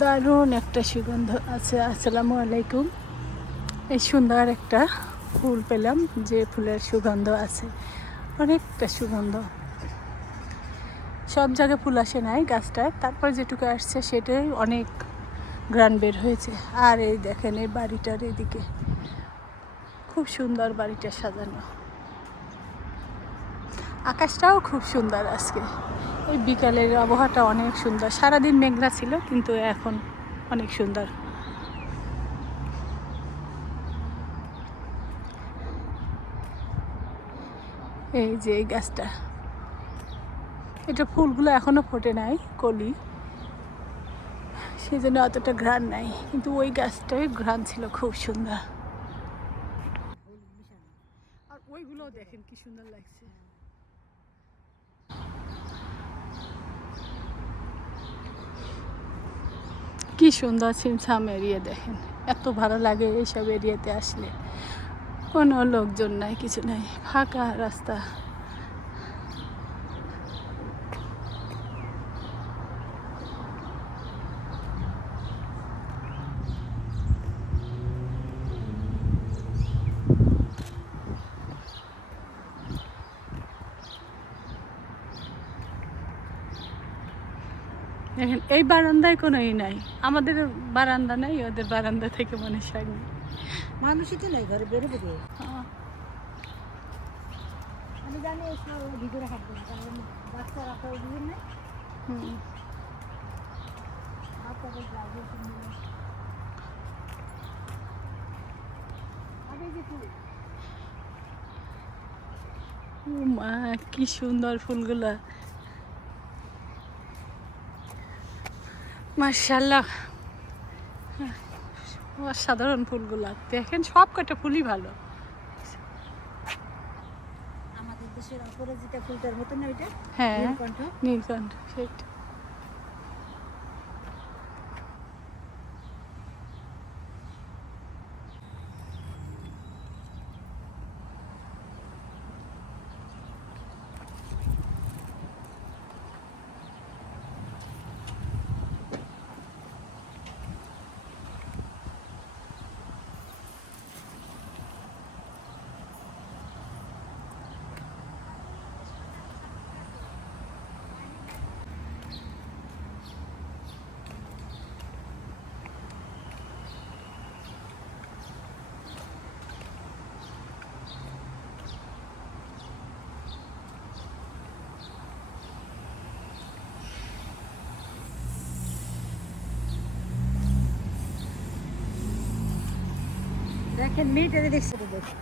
দারুণ একটা সুগন্ধ আছে। আসসালামু আলাইকুম। এই সুন্দর একটা ফুল পেলাম, যে ফুলের সুগন্ধ আছে, অনেকটা সুগন্ধ। সব জায়গায় ফুল আসে নাই গাছটায়, তারপর যেটুকু আসছে সেটাই অনেক ঘ্রাণ বের হয়েছে। আর এই দেখেন এই বাড়িটার এদিকে খুব সুন্দর, বাড়িটা সাজানো। আকাশটাও খুব সুন্দর আজকে। এই বিকালের আবহাওয়াটা অনেক সুন্দর। সারাদিন মেঘলা ছিল, কিন্তু এখন অনেক সুন্দর। এই যে এই গাছটা, এটা ফুলগুলো এখনো ফোটে নাই, কলি, সেই জন্য অতটা ঘ্রাণ নাই, কিন্তু ওই গাছটাই ঘ্রাণ ছিল খুব সুন্দর। আর ওইগুলো দেখেন কি সুন্দর লাগছে। কি সুন্দর ছিমছাম এরিয়া দেখেন, এত ভালো লাগে এইসব এরিয়াতে আসলে। কোনো লোকজন নাই, কিছু নাই, ফাঁকা রাস্তা। দেখেন এই বারান্দায় কোনো নাই, আমাদের বারান্দা নাই, ওদের বারান্দা থেকে মনে হয় মানুষই তো নাই ঘরে বেরোবে দিয়ে। আমি জানি সব ভিতরে হাঁটবে না, কারণ বাচ্চা রাখা বুঝেন না, বাচ্চাদের ব্লাউজের সঙ্গে আগে যে ফুল। মা কি সুন্দর ফুলগুলা, মাশাআল্লাহ, অসাধারণ ফুলগুলা দেখেন, সব কটা ফুলই ভালো। আমাদের দেশের অপরাজিতা ফুলটার মতো না ওইটা? হ্যাঁ, নীলকণ্ঠ। নীলকণ্ঠ সেটা। দেখেন মেয়েটারে দেখছে, দেখুন